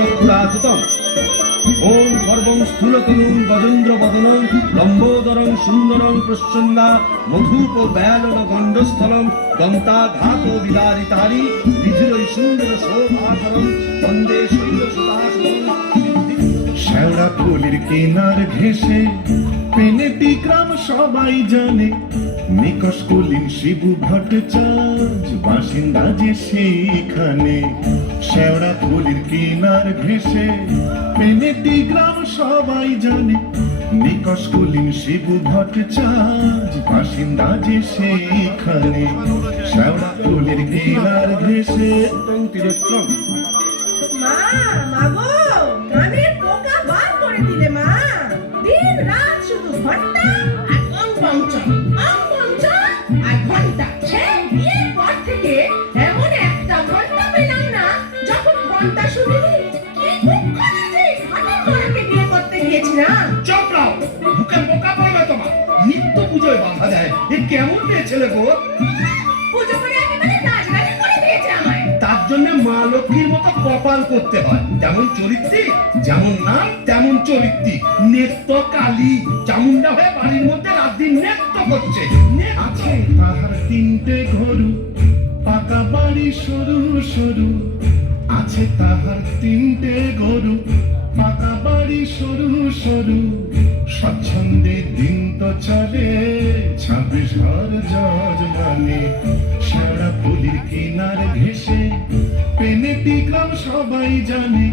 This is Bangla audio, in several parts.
চক্ষুরাততম। ওম গর্বং স্থূলতনুং গজেন্দ্রবদনং লম্বোদরং সুন্দরং প্রসন্না মধুপ ব্যালন গণ্ডস্থলং দন্তাঘাত বিদারিতারি বিধুরৈ সুন্দর শোভাধরং বন্দে শৈলসুতাসনং। শ্যাওড়া ফুলের কিনার ঘেঁষে পেনেটি গ্রাম সবাই জানে, নিকষ কুলীন শিবু ভট্টাচার্য বাসিন্দা যে সেইখানে। শ্যাওড়া ফুলের কিনার ঘেঁষে পেনেটি গ্রাম সবাই জানে, নিকষ কুলীন শিবু ভট্টাচার্য বাসিন্দা যে সেইখানে। শ্যাওড়া ফুলের কিনার ঘেঁষে তিরোত্তম। মা, মা গো, কানের পোকা বার করে দিলে মা। দিন রাত শুধু ঘন্টা আর অঙ্কঞ্চল, অঙ্কঞ্চল আর ঘন্টা। সে বিয়ের পর থেকে এমন একটা ঘন্টা পেলাম না যখন ঘন্টা শুনিনি। কি দুঃখ আছে, ঘাটের মোড়াকে বিয়ে করতে গিয়েছিলাম। চুপ রাও, মুখে পোকা পড়বে তোমার। নিত্য পুজোয় বাধা দেয়, এ কেমন মেয়ে ছেলে গো? পুজো করে একেবারে রাজরানি করে দিয়েছে আমায়। তার জন্য মা লক্ষ্মীর মতো কপাল করতে হয়। যেমন চরিত্রী, যেমন নাম তেমন চরিত্রী। নেত্য কালী চামুন্ডা হয়ে বাড়ির মধ্যে রাত দিন নৃত্য করছে। আছে তাহার তিনটে গরু, পাকা বাড়ি সরু সরু। আছে তাহার তিনটে গরু, পাকা বাড়ি সরু সরু। স্বচ্ছন্দে দিন তো চলে, 26 ঘর যজমানে। শ্যাওড়া ফুলের কিনার ঘেঁষে পেনেটি গ্রাম সবাই জানে,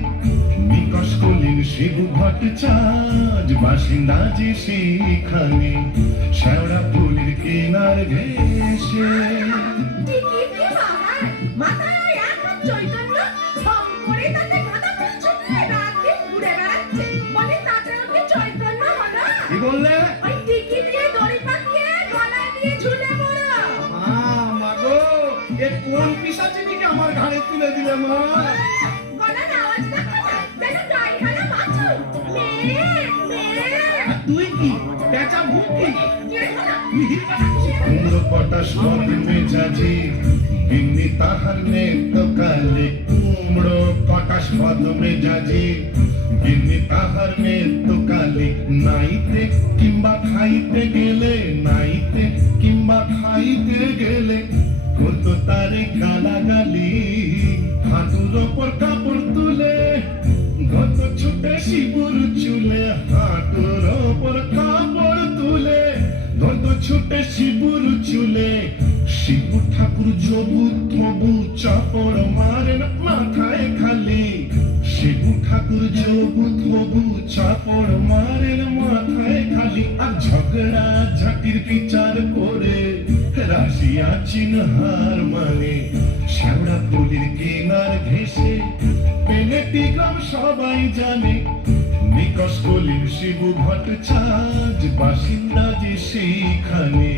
নিকষ কুলীন শিবু ভট্টাচার্য বাসিন্দা যে সেইখানে। শ্যাওড়া ফুলের কিনার ঘেঁষে ঠিকই কি বাবা, মাথায় এখন চৈতন্য ভং করে তাতে মাথা চুলে রাত দিন ঘুরে বেড়াচ্ছে। বলে তাতেও কি চৈতন্য হলো? কি বললে? ওই টিকি দিয়ে দড়ি পাকিয়ে গলায় দিয়ে ঝুলে পড়ো। মা গো, এ কোন পিশাচিনীকে আমার ঘাড়ে তুলে দিলে মা? গলার আওয়াজ দেখো না, যেন গায়ে হারা বাছুর। মেয়ে, মেয়ে। আর তুই কি পেঁচা মুখি? কে হলো? কুমড়ো পটাশ মন মেজাজি, বিন্নি তাহার নেত্য কালে। কুমড়ো পটাশ মদ মেজাজি, বিন্নি তাহার নেত্য কালে। নাইতে কিংবা খাইতে গেলে, নাইতে কিংবা খাইতে গেলে করতো তারে গালাগালি। হাঁটুর ওপর কাপড় তুলে গত ছুটে শিবুর চুলে। হাঁটুর ওপর কাপড় তুলে গত ছুটে শিবুর চুলে। শিবু ঠাকুর যবু তবু চাপড় মারেন মাথায় খালি। শিবু ঠাকুর যবু তবু চাপড় মারেন মাথায় খালি। আর ঝগড়া ঝাঁটির বিচার করে রাশিয়া চীন হার মানে। শ্যাওড়া ফুলের কিনার ঘেঁষে পেনেটি গ্রাম সবাই জানে, নিকষ কুলীন শিবু ভট্টাচার্য বাসিন্দা যে সেইখানে।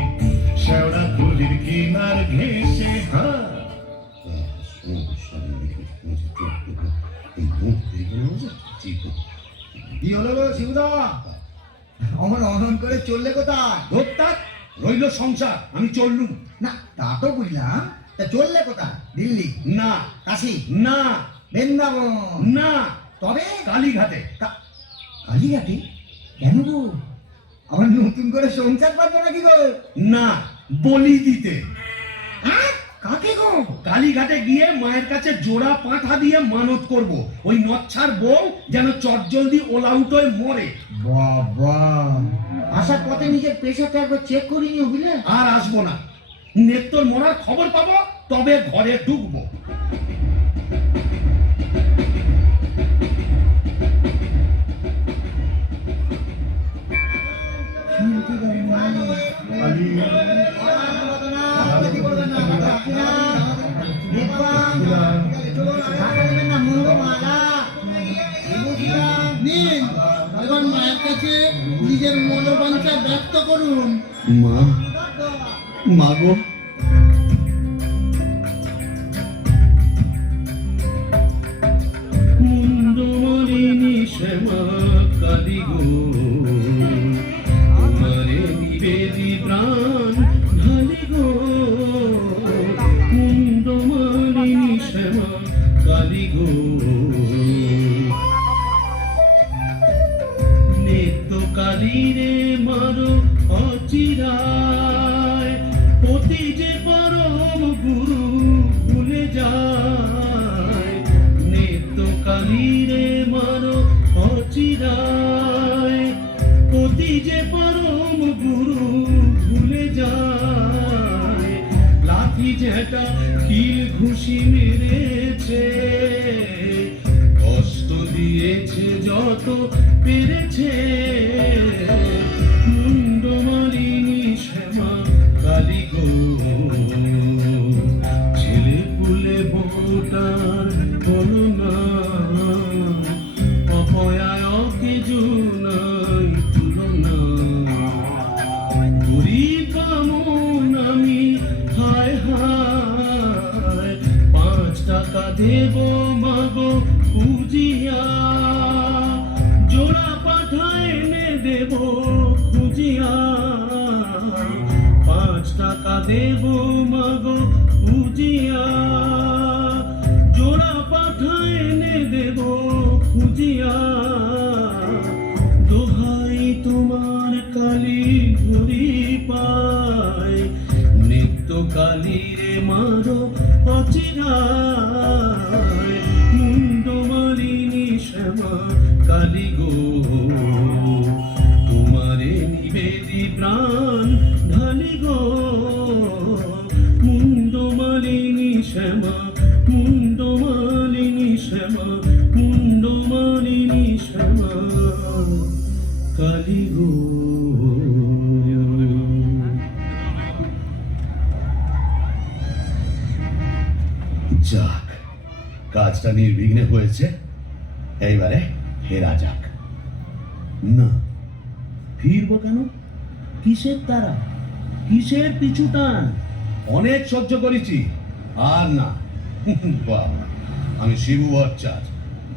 শ্যাওড়া ফুলের কিনার ঘেঁষে কি হলো গো শিবুদা, আমার অনন করে চললে কোথায়? ধোক্তা রইল সংসার, আমি চললুম। না তা তো বুঝলাম, তা চললে কোথায়? দিল্লি, না, কাশী, না, বৃন্দাবন? না, তবে কালীঘাটে। কালীঘাটে? কেন গো, আমার নতুন করে সংসার পাবো নাকি গো? না, বলি দিতে। হ্যাঁ, কাকে গো? কালীঘাটে গিয়ে মায়ের কাছে জোড়া পাঁঠা দিয়ে মানত করব, ওই নচ্ছার বউ যেন চটজলদি ওলাউট হয়ে মরে। বাবা, আসার পথে নিজের পেশাটা একবার চেক করে নিও বুঝলে। আর আসবো না, নেত্তর মরার খবর পাবো তবে ঘরে ঢুকবো। মায়ের কাছে নিজের মনোবাঞ্ছা ব্যক্ত করুন। মা, মা গো, মুন্ডমালিনী শ্যামা কালী গো, তোমারে নিবেদি প্রাণ ঢালি গো। মুন্ডমালিনী শ্যামা কালী গো, কালী রে মারো অচিরায়, পতি যে পরম গুরু ভুলে যায়। নিত্য কালী রে মারো অচিরায়, পতি যে পরম গুরু ভুলে যায়। লাঠি যেটা কিল ঘুষি মেরেছে, কষ্ট দিয়েছে যত পেরেছে। মুন্ডমালিনী শ্যামা কালী গো, ছেলে পুলে ভোটার হলো না, অপয়ায় কিছু নাই তুলনা। গরিব বামুন আমি, হায় হায়, 5 টাকা দেব মাগো খুঁজিয়া, জোড়া পাঠায় এনে দেব খুঁজিয়া। 5 টাকা দেব মাগো খুঁজিয়া, জোড়া পাঠায় এনে দেব খুঁজিয়া। দোহাই তোমার কালী ধরি পায়, নিত্য কালী রে মারো অচিরায়। মুন্ডমালিনী শ্যামা কালী গো, তোমারে নিবেদি প্রাণ ঢালি গো। মুন্ডমালিনী শ্যামা, মুন্ডমালিনী শ্যামা, মুন্ডমালিনী শ্যামা কালী গো। যাক, কাজটা নির্বিঘ্নে হয়েছে, এইবারে ফেরা যাক। না, ফিরবো কেন? কিসের তারা, কিসের পিছু টান? অনেক সহ্য করেছি, আর না। বাবা, আমি শিবু ভট্টাচার্য,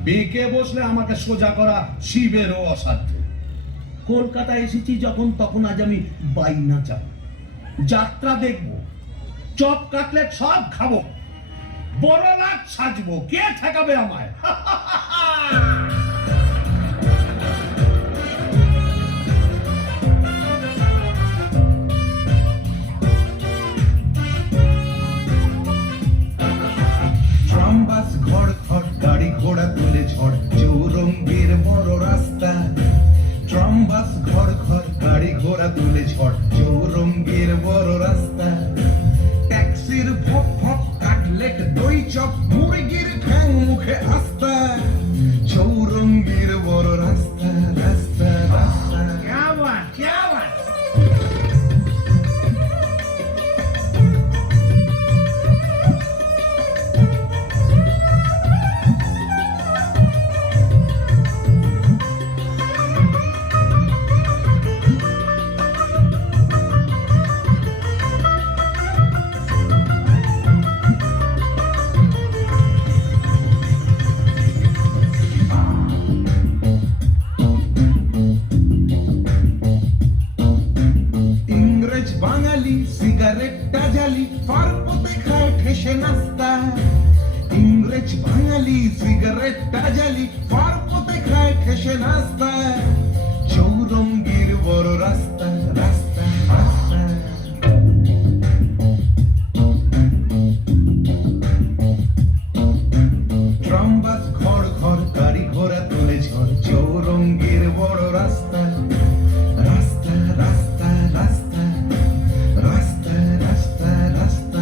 বেঁকে বসলে আমাকে সোজা করা শিবেরও অসাধ্য। কলকাতা এসেছি যখন, তখন আজ আমি বাইনা চাপ, যাত্রা দেখবো, চপ কাটলেট সব খাবো, বড় লাট সাজবো, কে ঠেকাবে আমায়? ট্রাম বাস ঘর ঘর, গাড়ি ঘোড়া তুলে ঝড়, চৌরঙ্গীর বড় রাস্তা। ট্রাম বাস ঘর ঘর, গাড়ি ঘোড়া তুলে ঝড়, চৌরঙ্গীর বড় রাস্তা। ট্যাক্সির ভপ ভপ, কাটলেট দই চপ, মুরগির ঠ্যাং মুখে আস্তা। চৌরঙ্গীর বড় রাস্তা, রাস্তা রাস্তা। ইংরেজ বাঙালি সিগারেটটা জ্বালি, পার্বতে খায় ঠেসে নাস্তা। ইংরেজ বাঙালি সিগারেটটা জ্বালি, পার্বতে খায় ঠেসে নাস্তা। চৌরঙ্গীর বড় রাস্তা, রাস্তা রাস্তা। ট্রাম বাস ঘর ঘর, গাড়ি ঘোড়া তুলে ঝড়, চৌরঙ্গীর বড় রাস্তা। রাস্তা রাস্তা রাস্তা, রাস্তা রাস্তা রাস্তা,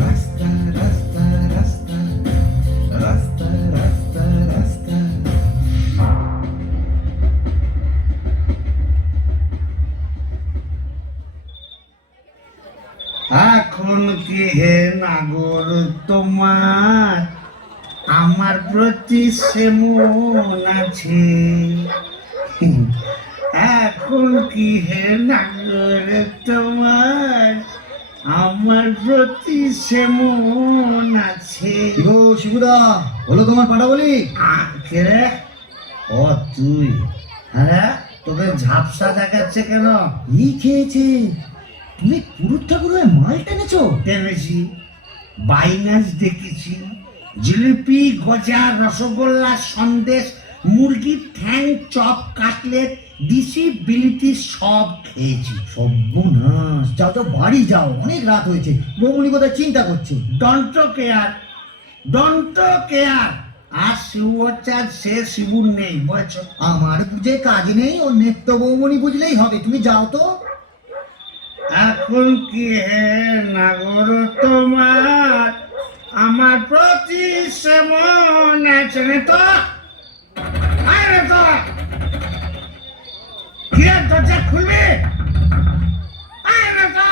রাস্তা রাস্তা রাস্তা, রাস্তা রাস্তা রাস্তা। এখন কি হে নাগর তোমার আমার প্রতি সেমন আছে? এখন কি হে নাগর তোমার আমার প্রতি সেমন আছে? গো শিবুদা, হলো তোমার পাটা বলি? আঁকে রে, ও তুই? হ্যাঁ, তোদের ঝাপসা দেখাচ্ছে কেন? ই খেয়েছে, তুমি পুরুত ঠাকুর হয়ে মাল টেনেছো? টেনেছি, বাইনাস দেখেছি, জিলিপি, গজা, রসগোল্লা, সন্দেশ, মুরগির ঠ্যাং, চপ, কাটলেট, দিশি বিলিতি সব খেয়েছি। সর্বনাশ, যাও তো বাড়ি যাও, অনেক রাত হয়েছে। বৌমনি কোথায় চিন্তা করছে। Don't care, don't care. আর শিবু হচ্ছে, আর সে শিবুর নেই, বলছো? আমার বুঝে কাজ নেই, ও নেত্য বৌমনি বুঝলেই হবে। তুমি যাও তো। এখন কি হে নাগর তোমার আমার প্রতি সেমন আছে রে? তো আরে তো কি রে, দরজা খুলবি? আরে তো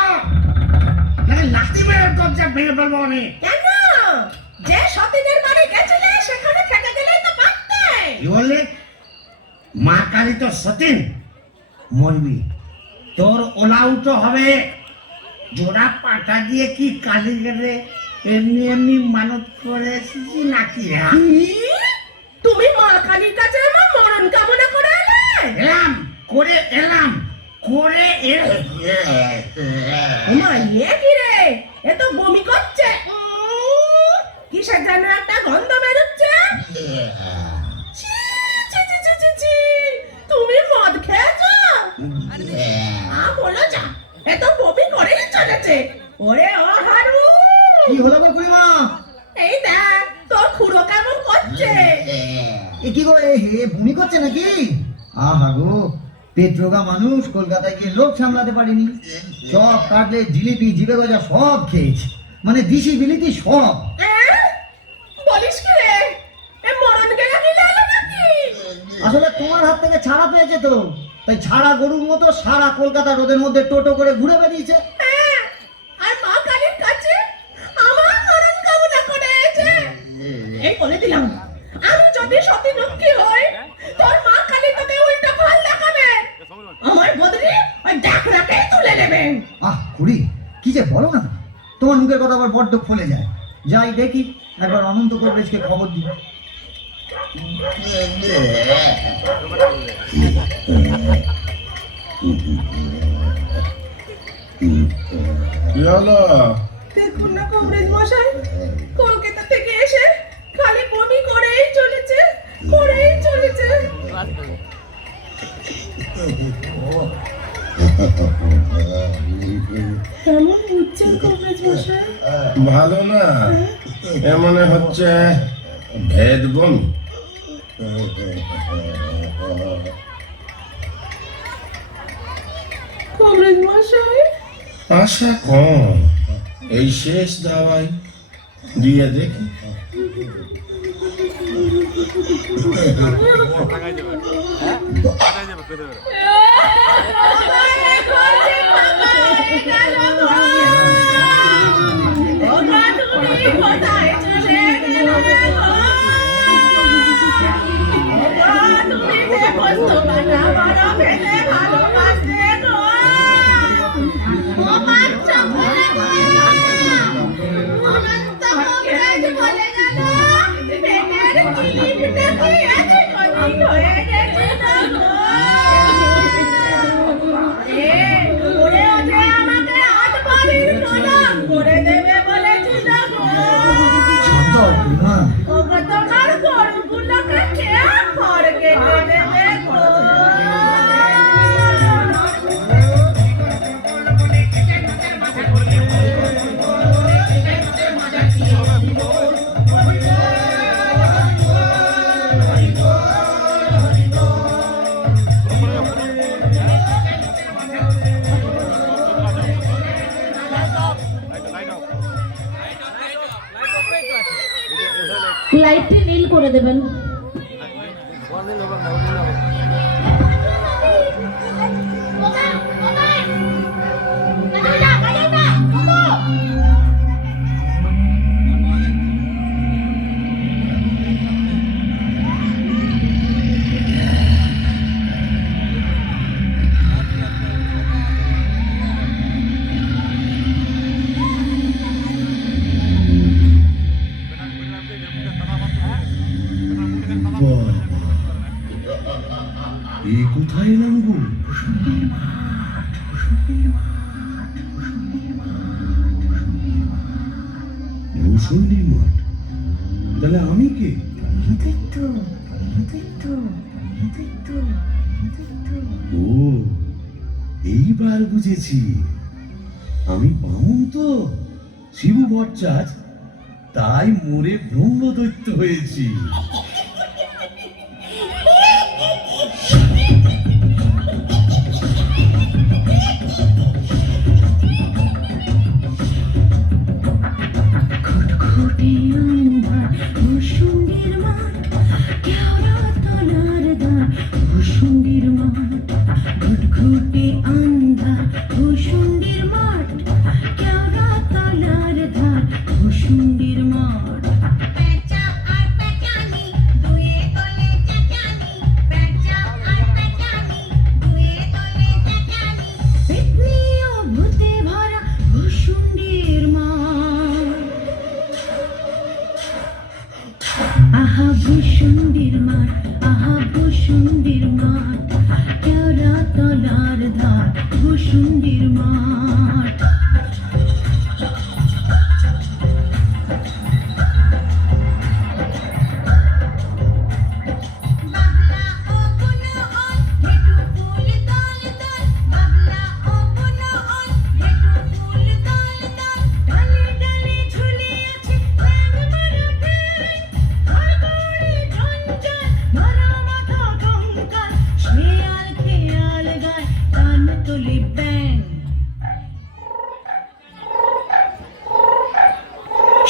নাকি লাঠি মেরে দরজা ভেঙে ফেলবো আমি। কেন? যে সতীনের বাড়ি গেছিলে সেখানে থেকে গেলেই তো পারতে। কি বললি? মা কালী তো সতীন, মরবি। তোর ওলাউটো হবে। জোড়া পাটা দিয়ে কি কালী গেলে এমনি এমনি মানত করে এসেছি নাকি? তুমি মা কালীর কাছে আমার মরণ কামনা করে এলে? এলাম করে এলাম করে ওমা, ইয়ে কি রে? এ তো বমি করছে। কিসের যেন একটা গন্ধ বেরোচ্ছে। ছি, ছি, ছি, ছি, ছি, ছি। তুমি মদ খেয়েছো? বলো যা, এ তো বমি করেই চলেছে। ওরে ও হারু, কি হলো গো খুড়িমা? এই দেখ তোর খুড়ো কেমন করছে। এ কি গো, এ হে বমি করছে নাকি? আহা গো, পেট রোগা মানুষ, কলকাতায় গিয়ে লোক সামলাতে পারেনি। চপ, কাটলেট, জিলিপি, জিবে গজা সব খেয়েছে, মানে দিশি বিলিতি সব। বলিস কি রে? এ মরণ গেলা কি লালো নাকি? আসলে তোমার হাত থেকে ছাড়া পেয়েছে তো, তাই ছাড়া গরুর মতো সারা কলকাতা রোদের মধ্যে টোটো করে ঘুরে বেরিয়েছে। হ্যাঁ, আর মা কালীর কাছে আমার মরণ কামনা করেছে। এই বলে দিলাম, আমি যদি সতী লক্ষ্মী হই, তোর মা কালী তোকে উল্টো ফল দেখাবে। আমার বদলে ওই ডাকরাকে তুলে নেবেন। আহ খুড়ি, কি যে বলো না, তোমার মুখের কথা আবার বড্ড ফলে যায়। যাই দেখি, একবার অনন্ত কবরেজকে খবর দিই। কি হলো? দেখুন না কংগ্রেস মশাই, কলকাতা থেকে এসে খালি বমি করেই চলেছে, করেই চলেছে। কেমন বুঝছেন কংগ্রেস মশাই? ভালো না, এ মনে হচ্ছে ভেদ বমি। কংগ্রেস মশাই, আশা কম, এই শেষ দাওয়াই দিয়ে দেখি। কোথায় চলে গেলে গো? তুমি যে বস্তু কাটা বড় ফেলে ভালোবাসতে গো। আমার চোখে অনন্ত কবরেজ বলে গেল, পেটের কিলিপটা কি এত কঠিন হয়ে গেছে না গো? ওরে ওরে আমাকে আট বাড়ির প্রণাম করে দেবে বলেছিল গো। শান্ত হও খুড়িমা। ওকে তোমার গরুগুলোকে খেয়ে খড় কেটে দেবে গো। লাইটটি নীল করে দেবেন। এই কোথায় এলাম গো? ভূষণ্ডির মাঠ? তাহলে আমি কে? এইবার বুঝেছি, আমি বামুন তো শিবু ভট্টাচ, তাই মোরে ব্রহ্মদৈত্য হয়েছি। ঘুটঘুটে আন্ধার ভুসুন্ডির মাঠ, কেওড়া তলার দ্বার ভুসুন্ডির মাঠ। ঘুটঘুটে আন্ধার ভুসুন্ডির মাঠ, কেওড়া তলার ধার ভুসুন্ডির মাঠ। পেঁচা আর পেঁচানি দুয়ে তলে চেঁচানি, পেঁচা আর পেঁচানি দুয়ে তলে চেঁচানি। পেতনি ও ভূতে ভরা ভুসুন্ডির মাঠ। আহা ভুসুন্ডির মাঠ, আহা ভুসুন্ডির মাঠ, কেওড়া তলার ধার ভুসুন্ডির মাঠ। বাবলা ও বনওয়াল ঘেটু ফুল দল দল, বাবলা ও বনওয়াল ঘেটু ফুল দল দল। ডালে ডালে ঝুলে আছে ব্যাঙ মারা ব্যাঙ, হাড়গোড়ে ঝঞ্ঝাল মারা মাথা কঙ্কাল। শেয়াল খেয়াল গায় কান তোলে ব্যাঙ।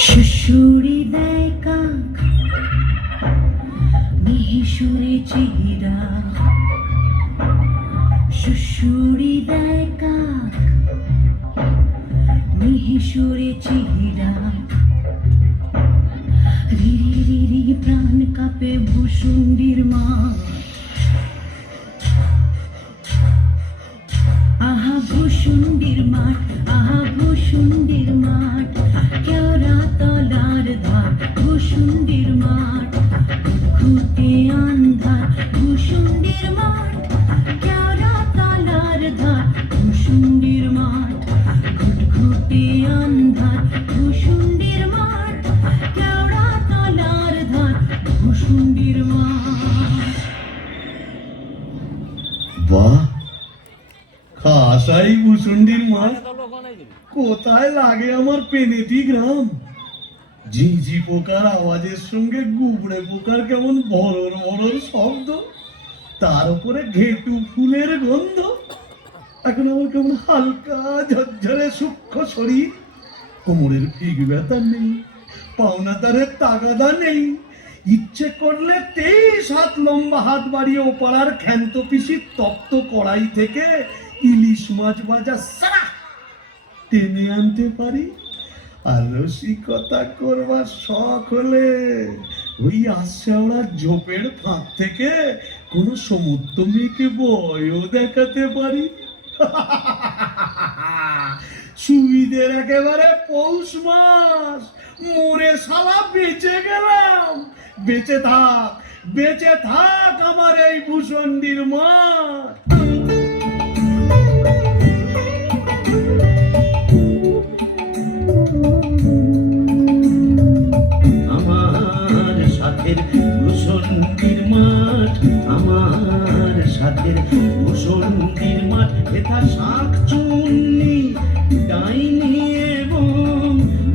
শুশুড়ি দেয় কাক, মিহিসুরে চিহিরা। শুশুড়ি দেয় কাক, মিহিসুরে চিহিরা। রিরি রিরি প্রাণ কাঁপে ভুসুন্ডির মাঠ। আহা ভুসুন্ডির মাঠ, আহা ভুসুন্ডির মাঠ, কেওড়া তলার ধার ভুসুন্ডির মাঠ। ঘুটঘুটে আন্ধার ভুসুন্ডির মাঠ, কেওড়া তলার ধার ভুসুন্ডির মাঠ। ঘুটঘুটে আন্ধার ভুসুন্ডির মাঠ, কেওড়া তলার ধার ভুসুন্ডির মাঠ। বাহ, খাসাই ভুসুন্ডির মাঠ। কোথায় লাগে আমার পেনেটি গ্রাম। ঝিঝি পোকার আওয়াজের সঙ্গে গুবড়ে পোকার কেমন ভরর ভরর শব্দ, তার উপরে ঘেটু ফুলের গন্ধ। এখন আমার কেমন হালকা ঝরঝরে সূক্ষ্ম শরীর, কোমরের ফিক ব্যথা নেই, পাওনা তারের তাগাদা নেই। ইচ্ছে করলে 23 হাত লম্বা হাত বাড়িয়ে ওপাড়ার ক্ষান্ত পিসির তপ্ত কড়াই থেকে ইলিশ মাছ ভাজা সারা টেনে আনতে পারি। আর রসিকতা করবার শখ হলে ওই আশাওড়ার ঝোপের ফাঁক থেকে কোনো সমুদ্র মেয়েকে বয়ও দেখাতে পারি। সুবিধের একেবারে পৌষ মাস, মোরে শালা বেঁচে গেলাম। বেঁচে থাক আমার এই ভুসুন্ডির মাঠ। আমার সাথের ভুসুন্ডির মাঠ, আমার সাথের ভুসুন্ডির মাঠ। এটা শাক চুন্নি ডাইনি এবং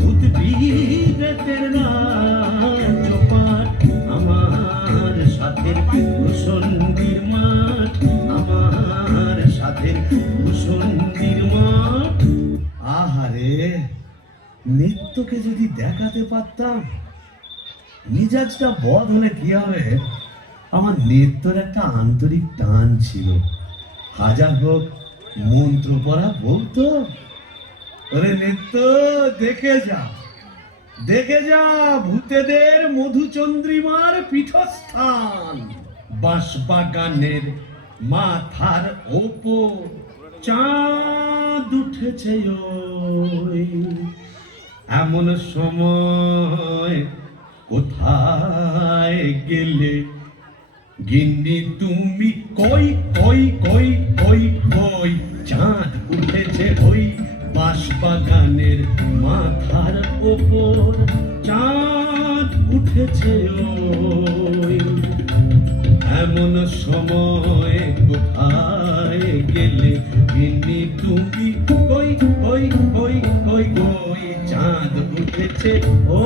উদ্ভিদের রাজ্যপাঠ। আমার সাথের ভুসুন্ডির মাঠ, আমার সাথের ভুসুন্ডির মাঠ। আহারে, নৃত্যকে যদি দেখাতে পারতাম। মিজাজটা বদ হলে কি হবে, আমার নৃত্যর একটা আন্তরিক টান ছিল। হাজার হোক মন্ত্র পড়া বলতো, ওরে নৃত্য দেখে যা ভূতেদের মধুচন্দ্রিমার পীঠস্থান। বাঁশবাগানের মাথার ওপর চাঁদ উঠেছে ওই, এমন সময় কোথায় গেলে গিন্নি তুমি? কই কই কই কই কই, চাঁদ উঠেছে ওই বাঁশবাগানের মাথার ওপর, চাঁদ উঠেছে ওই, এমন সময় কোথায় গেলে গিন্নি উঠেছে ও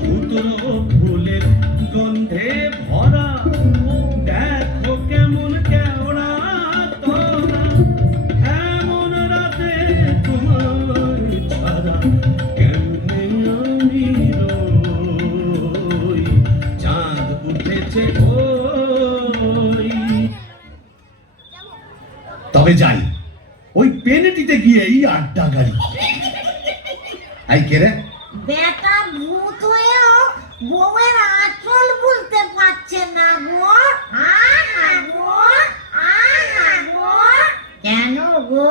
ধুতরো ফুলের গন্ধে ভরা দেখো কেমন কেওড়া তোরা এমন রাতে তোমার ছাড়া কেমনে আমি রই চাঁদ উঠেছে ওই তবে যাই ওই পেনেটিতে গিয়েই আড্ডা গাড়ি। আই কে রে? বেটা ভূত হয়েও বউয়ের আঁচল বলতে পারছে না গো। আহা গো, আহা গো। কেন গো?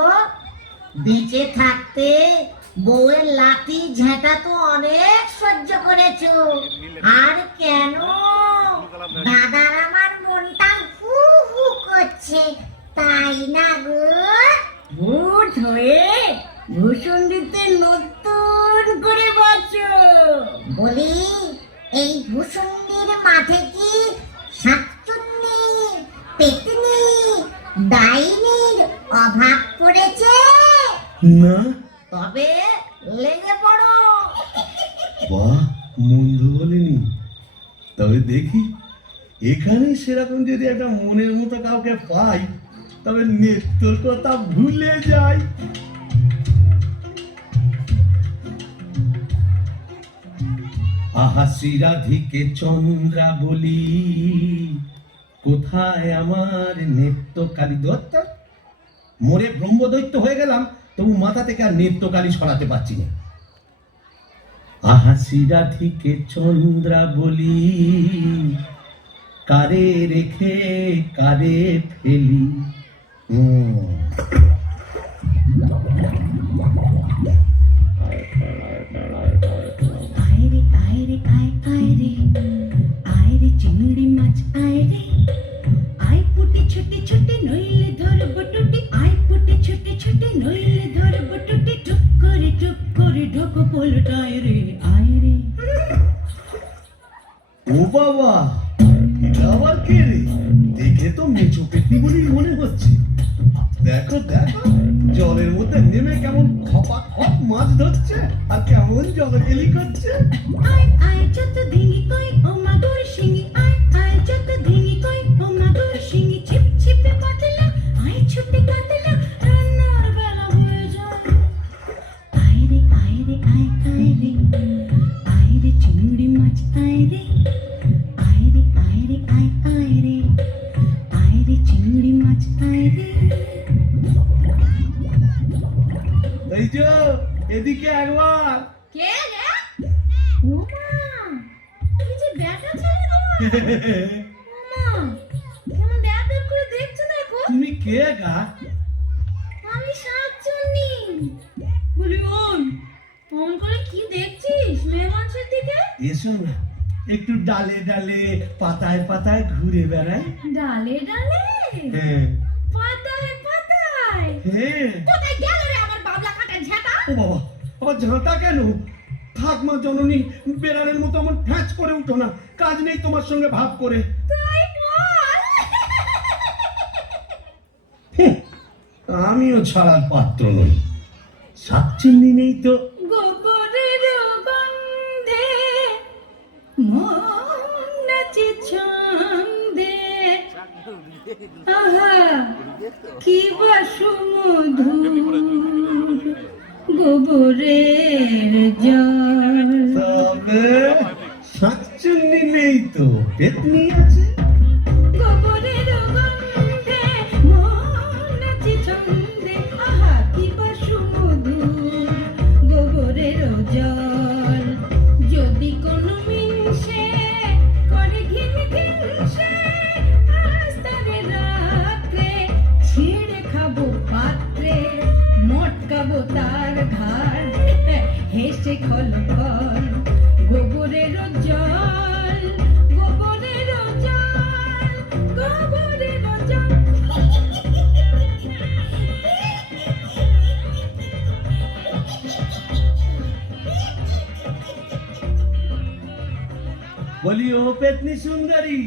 বেঁচে থাকতে বউয়ের লাঠি ঝেঁটা তো অনেক সহ্য করেছো, আর কেন? দাদার আমার মনটা হু হু করছে, তাই না গো? ভূত হয়ে ভূষণ্ডিতে নতুন করে বাঁচো। বলি, এই ভূষণ্ডির মাঠে কি শাকচুন্নি, পেতনি, ডাইনির অভাব পড়েছে? না। তবে লেগে পড়ো। বাহ, মন্দ বলেনি। তবে দেখি এখানে সেরকম যদি একটা মনের মতো কাউকে পাই তবে নেত্রর কথা ভুলে যাই। আহা শ্রীরাধিকে চন্দ্রা বলি, কোথায় আমার নেত্রকালী দত্ত? মোরে ব্রহ্মদৈত্য হয়ে গেলাম, তবু মাথা থেকে আর নেত্রকালী সরাতে পারছি না। আহা শ্রীরাধিকে চন্দ্রা বলি, কারে রেখে কারে ফেলি। আয় রে আয় রে আয় আয় রে আয় রে চিংড়ি মাছ আয় রে আয় পুটি ছোটে ছোটে নইলে ধরব টুটি আয় পুটি ছোটে ছোটে নইলে ধরব টুটি টুক করে ঢোক পোলটায় রে আয় রে ও বাবা, এটা আবার কে রে? দেখে তো মেচো পেটনি বলেই মনে হচ্ছে। দেখো দেখো, জলের মধ্যে নেমে কেমন খপা খপ মাছ ধরছে আর কেমন জলকেলি করছে। আয় আয় যত ধিঙি কই ও মাগুর শিঙি আয় আয় যত ধিঙি কই ও মাগুর শিঙি ছিপ ছিপে পাতলা আয় ছুটে কাতলা রান্নার বেলা হয়ে যায়। আয় রে আয় রে আয় আয় রে আয় রে চিংড়ি মাছ আয় রে আয় রে আয় রে আয় আয় রে আয় রে চিংড়ি মাছ আয় রে। এই যে এদিকে একবার। কে রে? ও মা, তুমি যে ব্যাটা ছেলে গো। ও মা, কেমন ব্যাট করে দেখছো না গো? তুমি কে গা? আমি শাকচুন্নি। বলি ওই, ফোন করে কি দেখছিস মেয়ে মানুষের দিকে? এসো না, একটু ডালে ডালে পাতায় পাতায় ঘুরে বেড়াই। ডালে ডালে, হ্যাঁ পাতায় পাতায়। হ্যাঁ। কোথায় গেল রে আমার বাবলা কাটা ঝাঁটা? ও বাবা, আবার ঝাঁটা কেন? থাক মা জননী, বেড়ালের মতো আমার ফ্যাচ করে উঠো না, কাজ নেই তোমার সঙ্গে ভাব করে। তাই বল। আমিও ছাড়ার পাত্র নই। শাকচুন্নি নেই তো। গোবরের গন্ধে মন নাচে ছন্দে আহা কি বাসমধুর গোবরের জল। তবে শাকচুন্নি নেই তো, পেতনি আছে। গোবরের গন্ধে মন নাচে ছন্দে আহা কি বাসমধুর গোবরের জল। যদি কোনো মিনসে করে ঘিন ঘিনসে আস্তারে রাত্রে ছিঁড়ে খাবো পাত্রে মটকাবো তার ঘাড় হেসে খল খল গোবরের জল গোবরের জল। পেতনি সুন্দরী,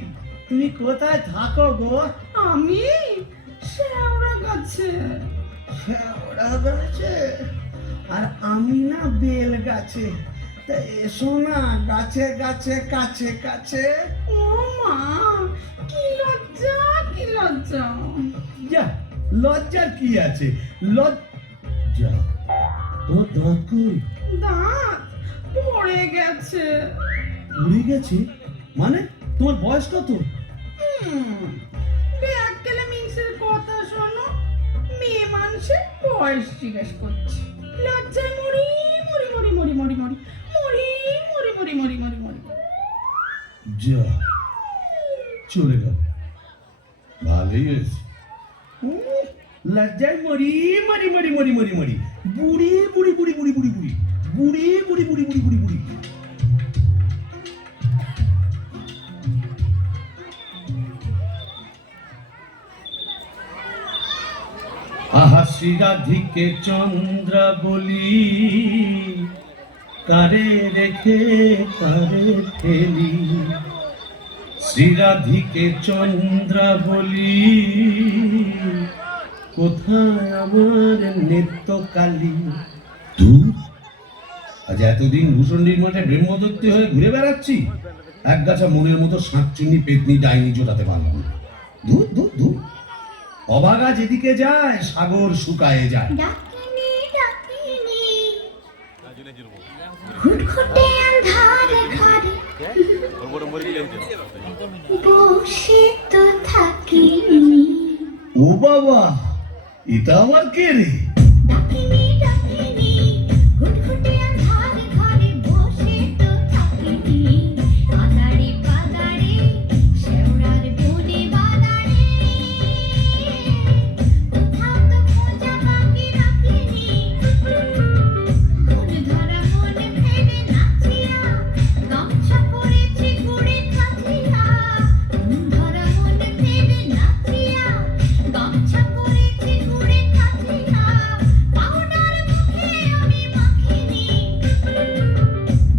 তুমি কোথায় থাকো গো? আমি শেওড়া গাছে। শেওড়া গাছে? আর আমি না বেল গাছে। তা এসো না গাছে গাছে কাছে কাছে। ও মা, কি লজ্জা, কি লজ্জা। যা, লজ্জার কি আছে? লজ্জা, তোমার দাঁত কই? দাঁত পড়ে গেছে। উড়ে গেছে? মানে তোমার বয়স কত? ব্যাককেলে মিক্সের কথা শোনো, মেয়ে মানুষের বয়স জিজ্ঞেস করছে। লজ্জায় মরি মরি মরি মরি মরি মরি মরি মরি মরি মরি মরি মরি। যা, চলে গেল। ভালোই হয়েছে। লজ্জায় মরি মরি মরি মরি মরি মরি বুড়ি বুড়ি বুড়ি বুড়ি বুড়ি বুড়ি বুড়ি বুড়ি বুড়ি বুড়ি বুড়ি বুড়ি। আহা শ্রীরাধিকে চন্দ্র বলি, কারে রেখে কারে ফেলি। শ্রীরাধিকে চন্দ্র বলি, কোথায় আমার নেত্রকালী। দূর, আজ এতদিন ভূষণ্ডির মাঠে ব্রহ্মদত্তি হয়ে ঘুরে বেড়াচ্ছি, এক গাছা মনের মতো শাঁকচুন্নি পেতনি ডাইনি জোটাতে পারলাম না। দূর দূর দূর, অবাগা যেদিকে যায় সাগর শুকায়ে যায়। ডাকিনি ডাকিনি ঘুটঘুটে আন্ধারে ঘরে বসে তো থাকিনি। ও বাবা, এটা আমার কে রে? ডাকিনি ডাকিনি ঘুটঘুটে আন্ধারে ঘরে বসে তো থাকিনি। আদারে বাদারে শেওড়ার বনে বাদারে কোথাও তো খোঁজা বাকি রাখিনি। ঘুম ধরা মনে ফেরে নাচিয়া গামছা পরেছি গুড়ে কাঁচিয়া। ঘুম ধরা মনে ফেরে নাচিয়া গামছা পরেছি গুড়ে কাঁচিয়া। পাউডার মুখে আমি মাখিনি।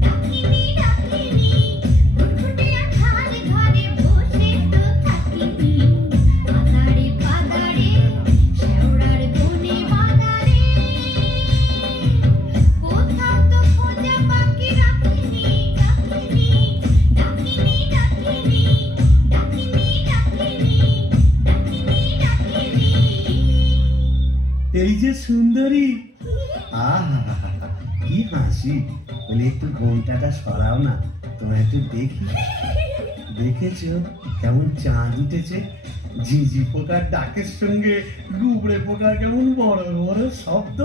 ডাকিনি ডাকিনি ঘুটঘুটে আন্ধারে ঘরে বসে তো থাকিনি। আদারে বাদারে শেওড়ার বনে বাদারে কোথাও তো খোঁজা বাকি রাখিনি। ডাকিনি ডাকিনি ডাকিনি ডাকিনি ডাকিনি ডাকিনি ডাকিনি। এই যে সুন্দরী, আহা কি হাসি। বলে একটু ঘোমটাটা সরাও না, তোমায় একটু দেখি। দেখেছো কেমন চাঁদ উঠেছে? ঝিঝি পোকার ডাকের সঙ্গে গুবড়ে পোকার কেমন বড় বড় শব্দ।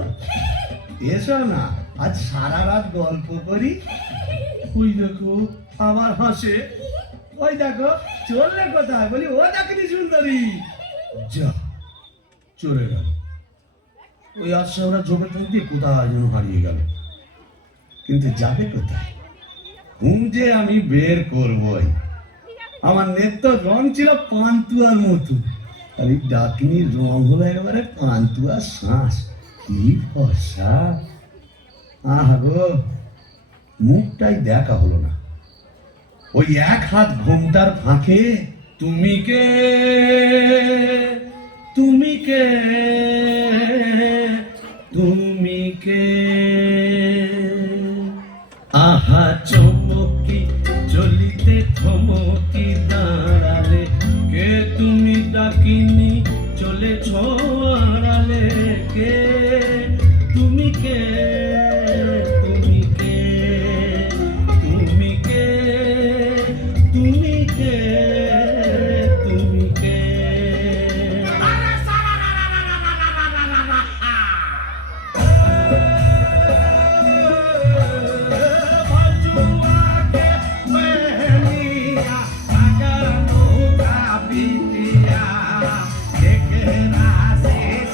এসো না, আজ সারা রাত গল্প করি। ওই দেখো আবার হাসে। ওই দেখো চললে কোথায়? বলি ও দেখনি সুন্দরী। যা, চলে গেল। ওই আশা ওরা জমে থাকতে কোথায় যেন হারিয়ে গেল। কিন্তু যাবে কোথায়? খুঁজে আমি বের করবই। আমার নেত্র রং ছিল পান্তুয়ার মতো, আর এই ডাকিনীর রং হলো একেবারে পান্তুয়ার শ্বাস। কি ফর্সা! আহা গো, মুখটাই দেখা হলো না। ওই এক হাত ঘোমটার ফাঁকে তুমি কে, তুমি কে, তুমি কে। আহা চমকি চলিতে থমকি দাঁড়ালে, কে তুমি ডাকিনি চলেছ আড়ালে। কে তুমি কে, তুমি কে, তুমি কে, তুমি কে, তুমি কে।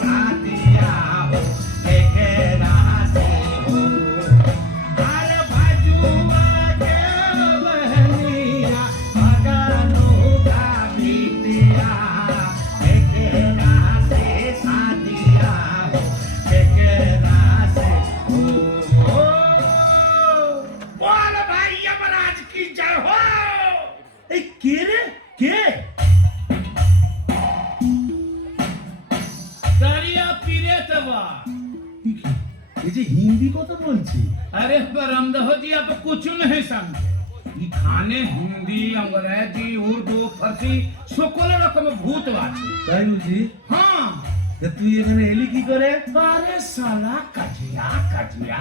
Sadia, যে হিন্দি কথা বলছি। अरे पर रामदह जी आप कुछ नहीं समझे ई खाने हिंदी अंग्रेजी उर्दू फारसी সকল রকম ভূত আছে। তাই বুঝি? हाँ তা তুই এখানে এলি কি করে? अरे साला काजिया काजिया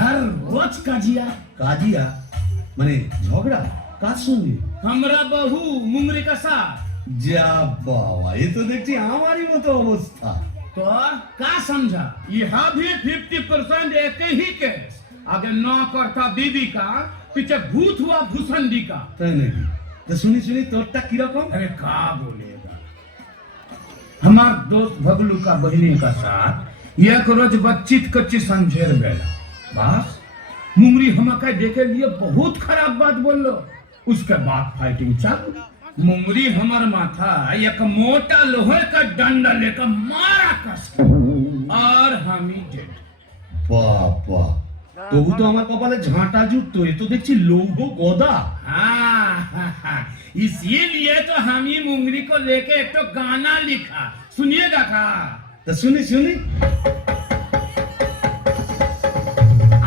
हर रोज काजिया। কাজিয়া মানে ঝগড়া কার সঙ্গে? हमरा बहू मुंगरी का साथ। যা বাবা, এ তো দেখছি আমারই মতো অবস্থা। तो का समझा यहाँ भी 50% एक ही केस। आगे नौ करता बीबी का पीछे भूत हुआ भूसंडी का। তাই নাকি? তা শুনি শুনি তোরটা কিরকম? अरे का बोलेगा हमार दोस्त भगलू का बहनी का साथ एक रोज बच्चित कच्ची संझेर बेला बस मुंगरी हमका देखे लिए बहुत खराब बात बोल लो। उसके बाद फाइटिंग चालू। मुंगरी हमार माथा एक मोटा लोहे का डंडा लेकर मारा कस के। और हम ही डेड। বাবা, তবু তো আমার কপালে ঝাঁটা জুটতো, এ তো দেখছি লৌহ গদা। हाँ, इसीलिए तो हम ही मुंगरी को लेके एक तो गाना लिखा सुनिएगा का। তা শুনি শুনি।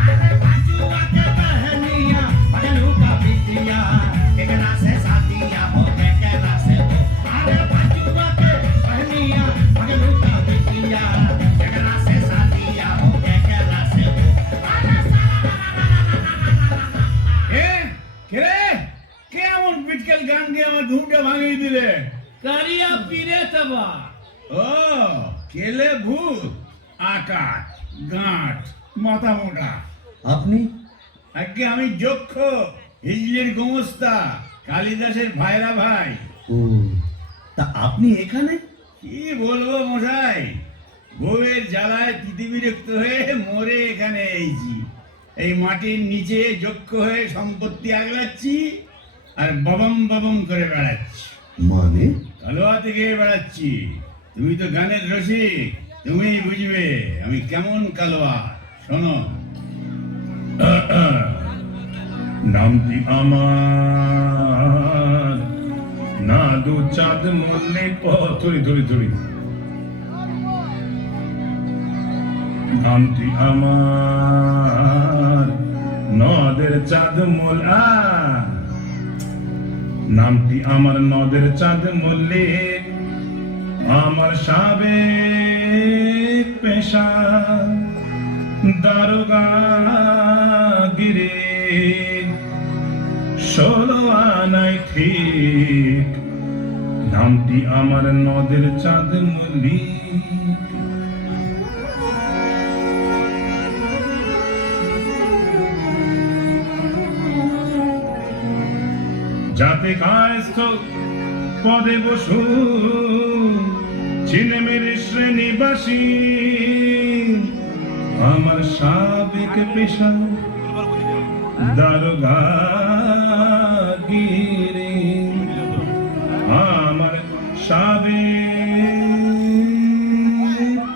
अरे बाजुआ के बहनिया बगलू का बिटिया केकरा से साथिया हो केकरा से हो। अरे बाजुआ के बहनिया बगलू का बिटिया केकरा से साथिया हो केकरा से हो। ए केरे কে এমন পিটকেল গান দিয়ে আমার ঘুমটা ভাঙিয়ে দিলে? কারিয়া পীরে তবা। ও কেলে ভূত আকাশ গাঁট মাথা মোটা। আপনি? আগে আমি যক্ষ হিজলির গোমস্তা কালিদাসের ভাইরা ভাই। ও, তা আপনি এখানে? কি বলবো মশাই, বউয়ের জ্বালায় তিতিবিরক্ত হয়ে মরে এখানে এইছি। এই মাটির নিচে যক্ষ হয়ে সম্পত্তি আগলাচ্ছি আর বাবাম বাবাম করে বেড়াচ্ছি। মানে? তলোয়া থেকে বেড়াচ্ছি। তুমি তো গানের রসিক, তুমিই বুঝবে আমি কেমন কালোয়া। শোনো নামটি আমার না দু চাঁদ মল্লিক ধরি ধরি ধরি নামটি আমার নদের চাঁদ নামটি আমার নদের চাঁদ মল্লিক আমার সাবেক পেশা দারোগা গিরি 16 আনাই ঠিক নামটি আমার নদের চাঁদ মল্লিক। যাতে কায়স্থ পদে বসু চিনেমের শ্রেণীবাসী আমার সাবেক পেশা দারোগা গিরি আমার সাবেক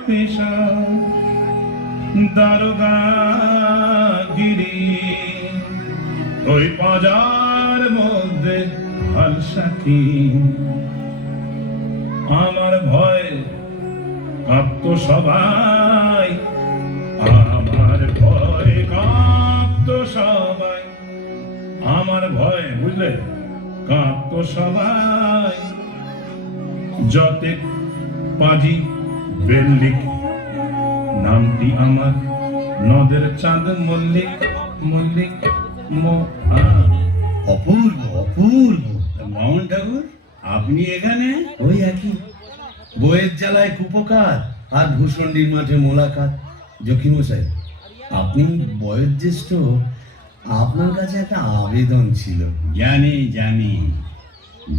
পেশা দারোগা গিরি ওই বাজার মধ্যে হালসাকি আমার ভয় কাঁপতো সবাই আমার ভয় কাঁপতো সবাই আমার ভয় বুঝলে কাঁপতো সবাই যতে পাজি বেল্লিক নামটি আমার নদের চাঁদ মল্লিক মল্লিক অপূর্ব অপূর্ব। মাউন্ট ঠাকুর আপনি এখানে? ওই একই, বইয়ের জ্বালায় কুপকার আর ভূষণ্ডির মাঠে মোলাকাত। জকিমশাই, আপনি বয়োজ্যেষ্ঠ, আপনার কাছে একটা আবেদন ছিল। জানি জানি,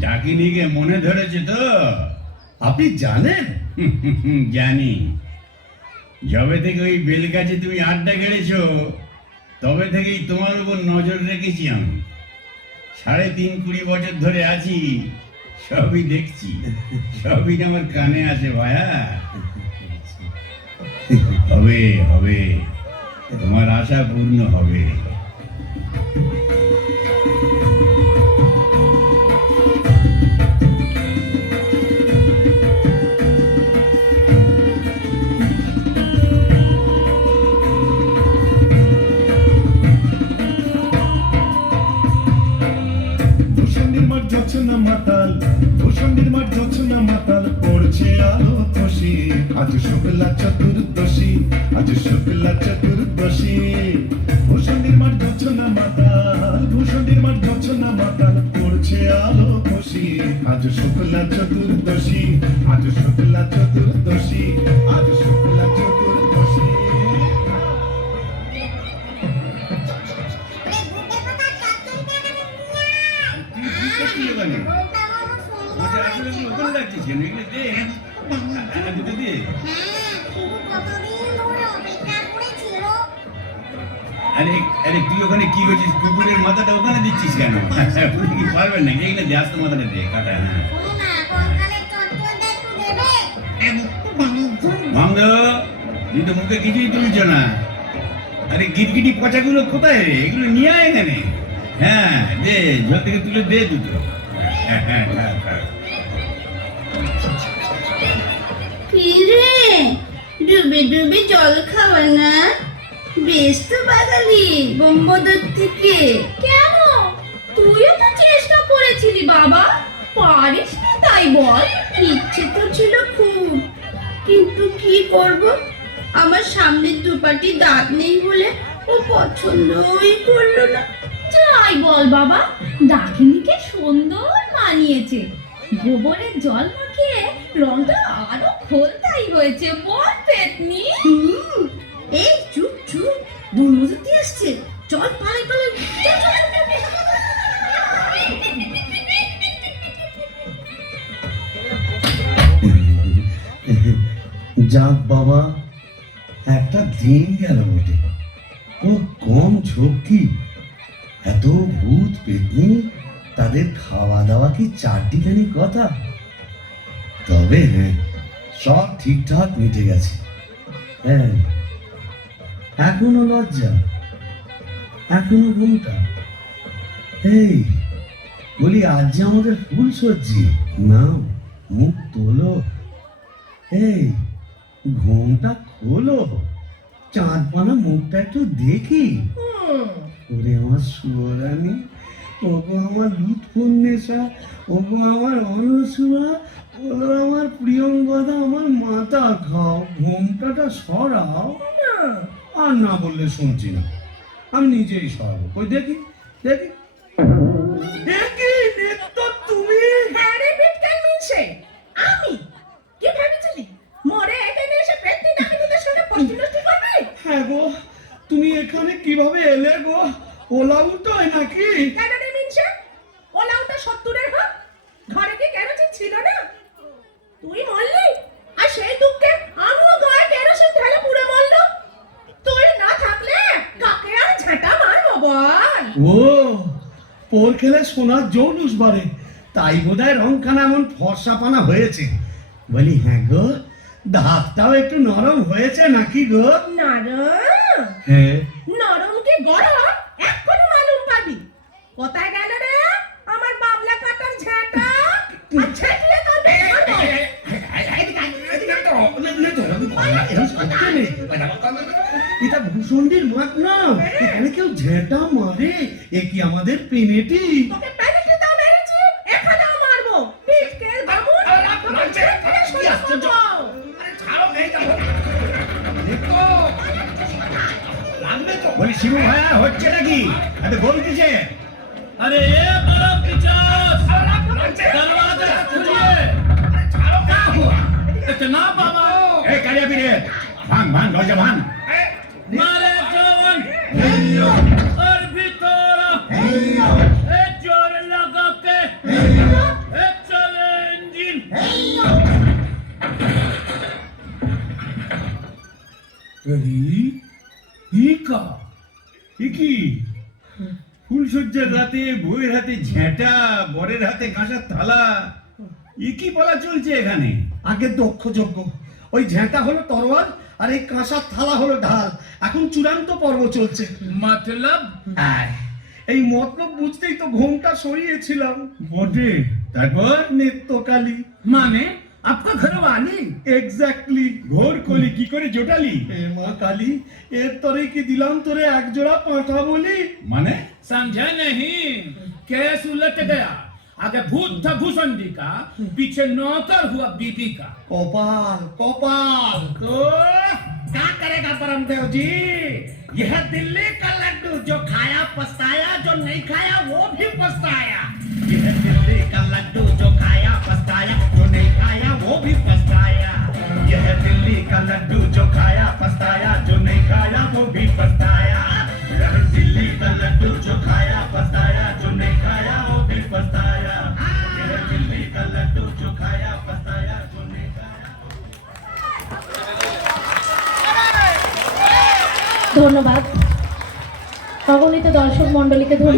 ডাকিনিকে মনে ধরেছে তো? আপনি জানেন? জানি, যবে থেকে ওই বেলগাছে তুমি আড্ডা গেড়েছো তবে থেকেই তোমার উপর নজর রেখেছি আমি। 3.5-20 বছর ধরে আছি, সবই দেখছি, সবই আমার কানে আছে ভায়া। হবে হবে, তোমার আশা পূর্ণ হবে। জোছনা মাতাল পড়ছে আলো খুশি আজ শুক্লা চতুর্দশী আজ শুক্লা চতুর্দশী ভূষণীর মাঠ জোছনা মাতাল ভূষণীর মাঠ জোছনা মাতাল পড়ছে আলো খুশি আজ শুক্লা চতুর্দশী আজ শুক্লা চতুর্দশী আজ শুক্লা চতুর্দশী ওখানে আসলে ওখানে রাখছিস কেন এগুলো দে দুটো দিয়ে আরে আরে তুই ওখানে কি করছিস কুকুরের মাথাটা ওখানে দিচ্ছিস কেন আপনি কি পারবেন না এখানে দিয়ে আসতে মাথাটা দে কাটা মামদ তুই তো মুখে কিছুই তুলছ না আরে গিটগিটি পচাগুলো কোথায় রে এগুলো নিয়ে আয় এখানে হ্যাঁ দে জল থেকে তুলে দে দুটো কিরে ডুবে ডুবে জল খাওয়া না বেশ তো বাঙালি বোম্বদর থেকে কেন তুইও তো চেষ্টা করেছিলি বাবা পারিস না তাই বল ইচ্ছে তো ছিল খুব কিন্তু কি করব আমার সামনের দুপাটি দাঁত নেই বলে ও পছন্দই করলো না যাই বল বাবা ডাকিনিকে সুন্দর মানিয়েছে গোবরের জল মাখিয়ে রংটা আরো খোলতাই হয়েছে বল পেতনি এই চুপ চুপ বনমজুতি আসছে চল পালাই পালাই যাক বাবা একটা দিন গেল বটে ও কম ঝক্কি এত ভূত পেতনি তাদের খাওয়া দাওয়া কি চারটিখানি কথা তবে হ্যাঁ সব ঠিকঠাক মিটে গেছে হ্যাঁ এখনো লজ্জা এখনো ঘুমটা এই বলি আজ যে আমাদের ফুল সজ্জি নাও মুখ তোলো এই ঘুমটা খোলো চাঁদপানা মুখটা একটু দেখি ওরে আমার সুরানি ওগো আমার লুৎফুন্নেসা ওগো আমার অনসুরা ওগো আমার প্রিয়ঙ্গদা আমার মাথা খাও ঘুমটাটা সরাও আর না বললে শুনছি না আমি নিজেই সরাবো কই দেখি দেখি দেখি তো তুমি আরে বিটকেল মিনছে আমি কি ভেবেছিলি মরে এখানে এসে পেতনি ডাকিনীদের সঙ্গে পস্তুনষ্টি করবে হ্যাঁ গো তুমি এখানে কিভাবে এলে গো ওলা উল্টোয় নাকি কেন রে মিনছে ওলাউটা 70-এর হোক ঘরে কি কেরোসিন ছিল না তুই মরলি আর সেই দুঃখে আমিও গায়ে কেরোসিন ঢেলে পুড়ে মরলো তুই না থাকলে কাকে আর ঝাঁটা মারবো বল ও পোর খেলে সোনার জৌলুস বাড়ে তাই বোধহয় রংখানা এমন ফর্সা পানা হয়েছে বলি হ্যাঁ গো দাঁতটাও একটু নরম হয়েছে নাকি গো নরম হ্যাঁ নরম কি গরম এক্ষুনি মালুম পাবি কোথায় গেল রে আমার বাবলা কাটার ঝাঁটা আর ছেঁকলে তোর বেরোনো এটা ভূষণটির মাঠ না এখানে কেউ ঝেঁটা মারে এ কি আমাদের পেনেটি তোকে প্যানেটে দাও মেরেছি এখানেও মারবো বিটকেল বামুন তোকে ছেঁকলে শুনবো বলি শিবু ভাইয়া হচ্ছে নাকি এত বলতেছে अरे ये बर्फ की चास दरवाजा खोलिए क्या हुआ इतना बाबा এই কালিয়া পিরে ভাঙ ভাঙ দরজা ভাঙ मारे जवान और भितोरा ए जोर लगा के ए चले इंजन কি ফুলসজ্জার রাতে বউয়ের হাতে ঝেঁটা বরের হাতে কাঁসার থালা কি বলা চলছে এখানে আগে দক্ষ যজ্ঞ ওই ঝেঁটা হলো তরোয়াল আর এই কাঁসার থালা হলো ঢাল এখন চূড়ান্ত পর্ব চলছে मतलब এই মতলব বুঝতেই তো ঘোমটা সরিয়েছিলাম বটে তারপর নেত্যকালী माने आपका घर वाली এক্স্যাক্টলি ঘোর কলি কি করে জোটালি এ মা কালী এর তরে কি দিলাম তোরে এক জোড়া পাঁঠা বলি মানে समझा नहीं केस उलट गया आगे भूत था भूषण जी का, पीछे नौकर हुआ बीबी का। कपाल कपाल। तो क्या करेगा परमदेव जी? यह दिल्ली का लड्डू जो खाया पछताया, जो नहीं खाया वो भी पछताया। यह दिल्ली का लड्डू जो खाया पछताया, जो नहीं खाया वो भी पछताया। यह दिल्ली का लड्डू जो खाया पछताया, जो नहीं खाया वो भी पछताया। यह दिल्ली का लड्डू जो खाया पछताया, जो नहीं खाया वो भी पछताया। यह दिल्ली का लड्डू जो खाया पछताया, जो नहीं खाया। ধন্যবাদ। অগণিত দর্শক মণ্ডলীকে ধন্যবাদ।